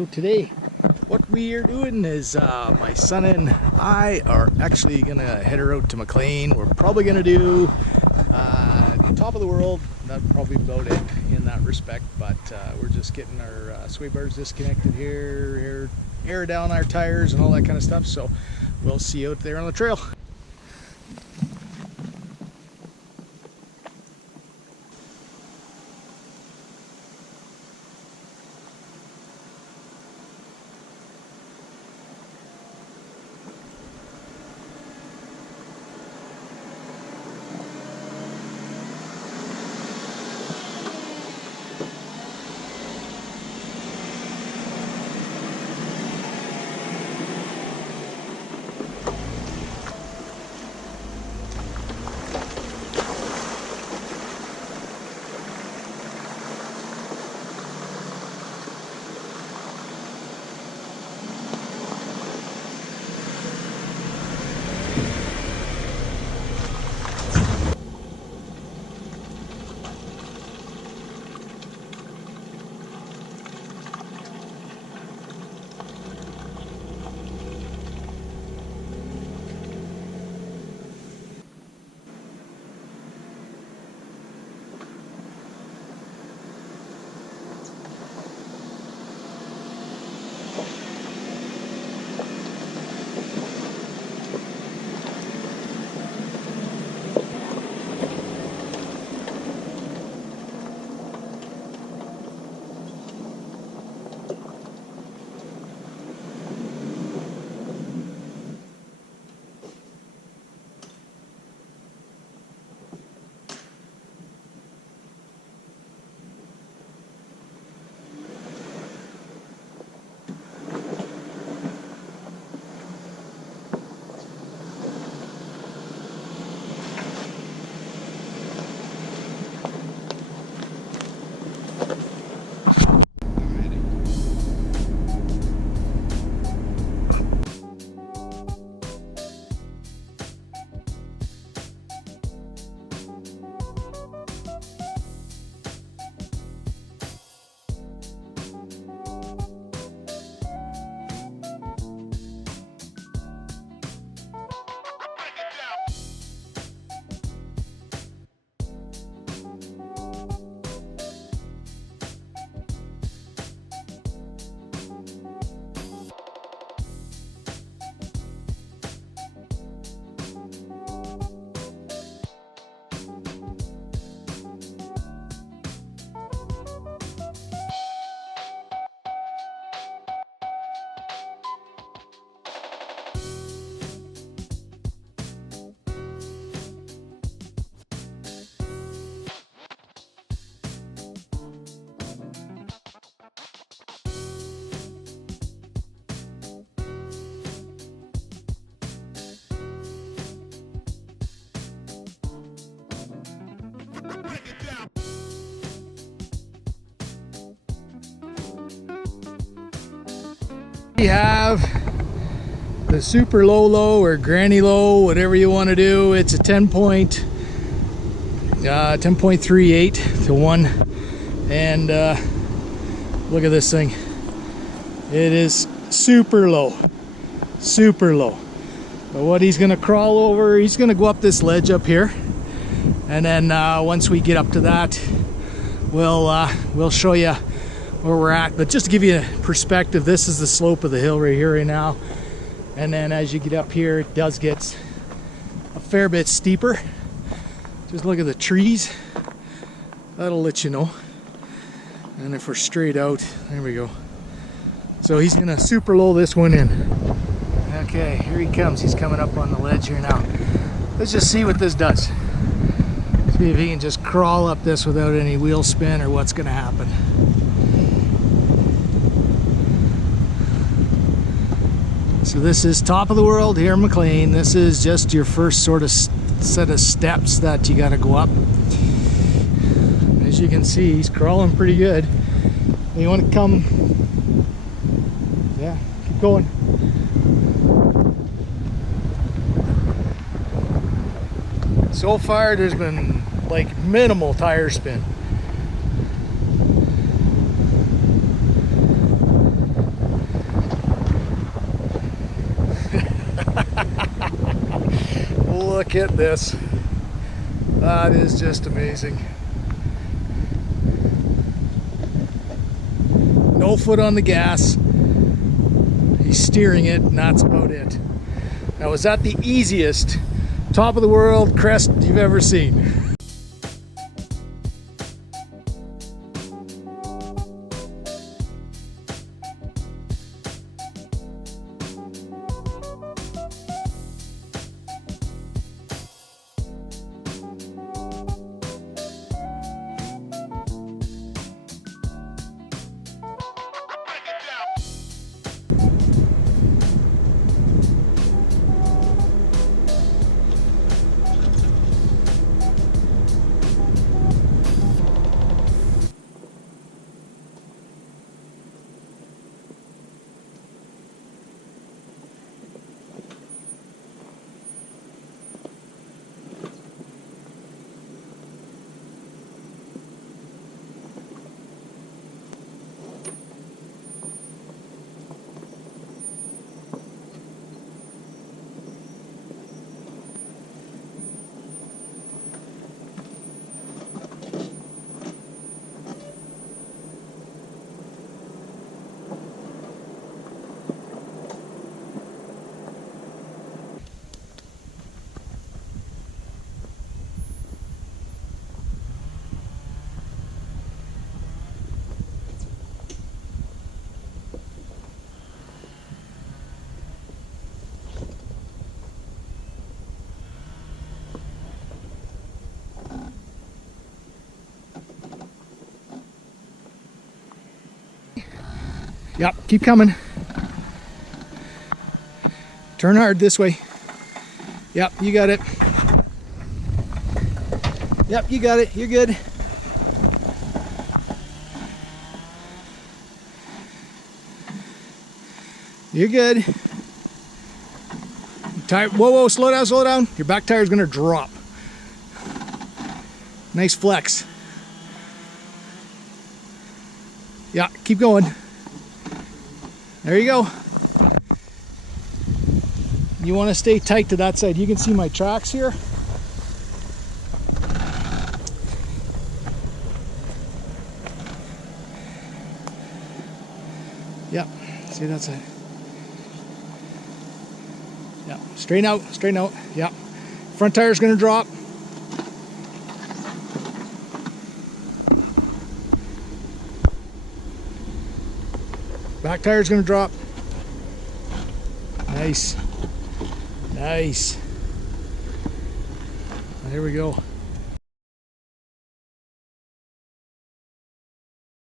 So today, what we are doing is my son and I are actually gonna head her out to McLean. We're probably gonna do top of the world. That's probably about it in that respect. But we're just getting our sway bars disconnected here, air down our tires and all that kind of stuff. So we'll see you out there on the trail. We have the super low or granny low, whatever you want to do. It's a 10.38 to 1, and look at this thing. It is super low. But what he's gonna crawl over, he's gonna go up this ledge up here, and then once we get up to that, we'll show you where we're at. But just to give you a perspective, this is the slope of the hill right here right now, and then as you get up here, it does get a fair bit steeper. Just look at the trees, that'll let you know. And if we're straight out, there we go. So he's gonna super low this one in. Okay, here he comes. He's coming up on the ledge here now. Let's just see what this does. See if he can just crawl up this without any wheel spin or what's gonna happen. So this is top of the world here in McLean. This is just your first sort of set of steps that you gotta go up. As you can see, he's crawling pretty good. You want to come, yeah, keep going. So far there's been like minimal tire spin. look at this. That is just amazing. No foot on the gas. He's steering it, and that's about it. Now, is that the easiest top of the world crest you've ever seen? Yep, keep coming. Turn hard this way. Yep, you got it. Yep, you got it. You're good. You're good. Tire, whoa, slow down, slow down. Your back tire is gonna drop. Nice flex. Yeah, keep going. There you go. You want to stay tight to that side. You can see my tracks here. Yep, see that side. Yeah, straighten out, straighten out. Yeah, front tire's gonna drop. Back tire's gonna drop. Nice. Nice. There we go.